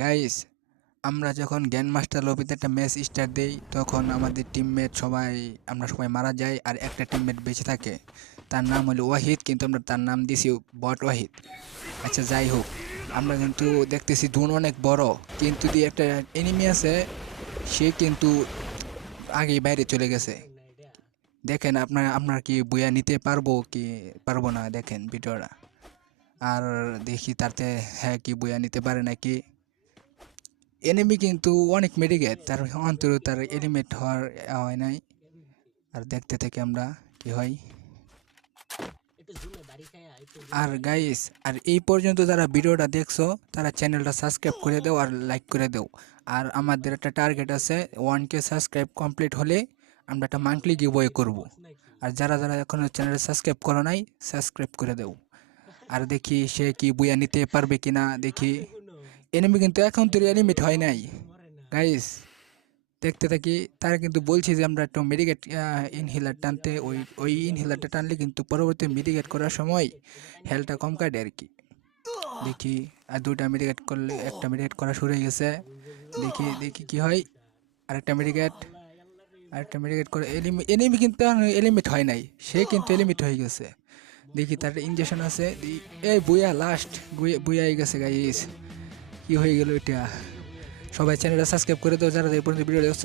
Guys আমরা যখন grand master লবিতে একটা ম্যাচ স্টার্ট দেই, তখন আমাদের টিমমেট সবাই, আমরা সবাই মারা যাই আর একটা টিমমেট বেঁচে থাকে। তার নাম হলো ওয়াহিদ কিন্তু আমরা তার নাম দিছি বট ওয়াহিদ আচ্ছা যাই হোক, আমরা কিন্তু দেখতেছি জোন অনেক বড়, কিন্তু দিয়ে একটা এনিমি আছে, সে কিন্তু আগেই বাইরে চলে গেছে। দেখেন, আপনার আপনার কি বইয়া নিতে পারব কি পারব না? দেখেন ভিডিওটা। আর দেখি তাতে হ্যাঁ কি বইয়া নিতে পারে নাকি। এনিমি কিন্তু অনেক মেডিকেট তার অন্তর তার এলিমেট হওয়ার হয় নাই। আর দেখতে থেকে আমরা কি হয়। আর গাইস আর এই পর্যন্ত যারা ভিডিওটা দেখছ, তারা চ্যানেলটা সাবস্ক্রাইব করে দাও আর লাইক করে দাও। আর আমাদের একটা টার্গেট আছে ওয়ান কে সাবস্ক্রাইব কমপ্লিট হলে আমরা একটা মান্থলি গিভওয়ে করব। আর যারা যারা এখনও চ্যানেল সাবস্ক্রাইব করো নাই সাবস্ক্রাইব করে দাও। আর দেখি সে কি বইয়া নিতে পারবে কিনা, দেখি। এনিমি কিন্তু এখন তো এনিমিট হয় নাই। গাইস দেখতে থাকি, তারা কিন্তু বলছে যে আমরা একটু মেডিকেট ইনহেলার টানতে, ওই ওই ইনহেলারটা টানলে কিন্তু পরবর্তী মেডিকেট করার সময় হেলটা কম কাটে আর কি দেখি, আর দুটা মেডিকেট করলে, একটা মেডিকেট করা শুরু হয়ে গেছে। দেখি দেখি কি হয়। আরেকটা মেডিকেট আরেকটা মেডিকেট করে এলিমি এনিমি কিন্তু এলিমিট হয় নাই। সে কিন্তু এলিমিট হয়ে গেছে। দেখি, তার ইঞ্জেকশন আছে। এই বুয়া লাস্ট বুয়া হয়ে গেছে গাইস কি হয়ে গেল এটা? সবাই চ্যানেলটা সাবস্ক্রাইব করে দাও যারা এই পর্যন্ত ভিডিও দেখছ।